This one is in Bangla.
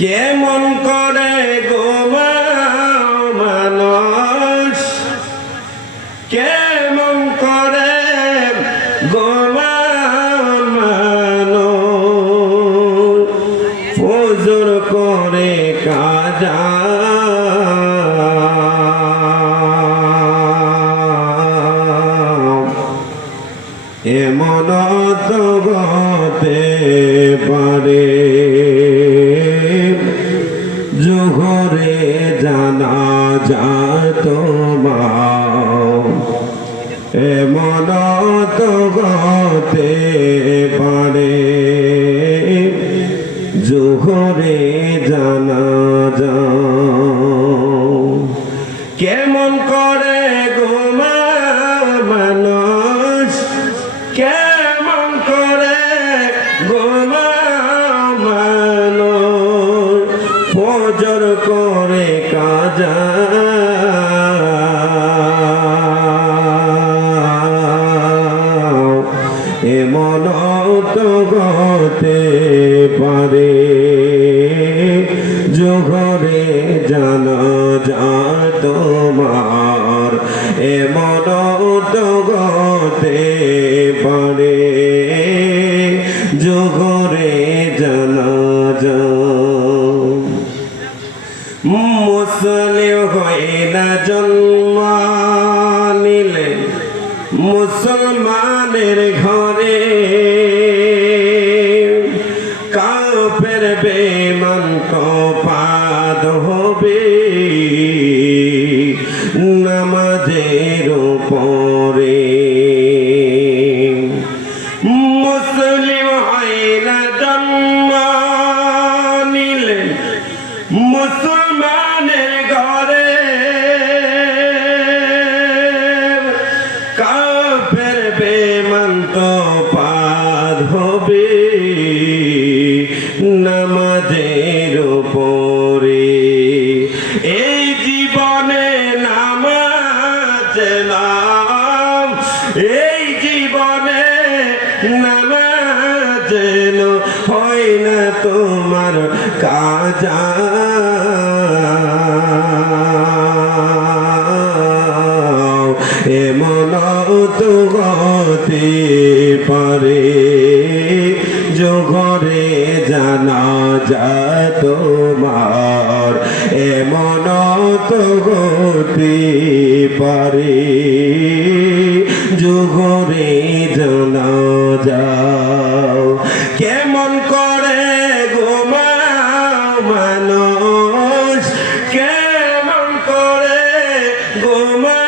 কেমন করে ঘুমাও মানুষ, কেমন করে ঘুমাও মানুষ, ফজর করে কাজা এমন তো হতে পারে জোহরে জানাজা তোমার, এমন তো হতে পারে জোহরে জানাজা। কেমন করে ঘুমাও মানুষ, কেমন করে ঘুমাও মানুষ, ফজর করে কাজা এমন তো হতে পারে জোহরে জানাজা তোমার, এমন তো হতে পারে জোহরে জানাজা। মুসলিম হয় না জন্ম নিলে মুসলমানের ঘরে, কাফের বেঈমান কপাদ হবে নামাজের উপরে। মুসলিম হয় না জন্ম নিলে মুসলমানের ঘরে, কাফের বেঈমান কপাদ হবে নামাজের উপরে। এই জীবনে নামাজ নাম, এই জীবনে নামাজ হয় না তোমার কাজা, এমন তো হতে পারে জোহরে জানাজা তোমার, এমন তো হতে পারে জোহরে জানাজা। কেমন করে ঘুমাও মানুষ, কেমন করে ঘুমাও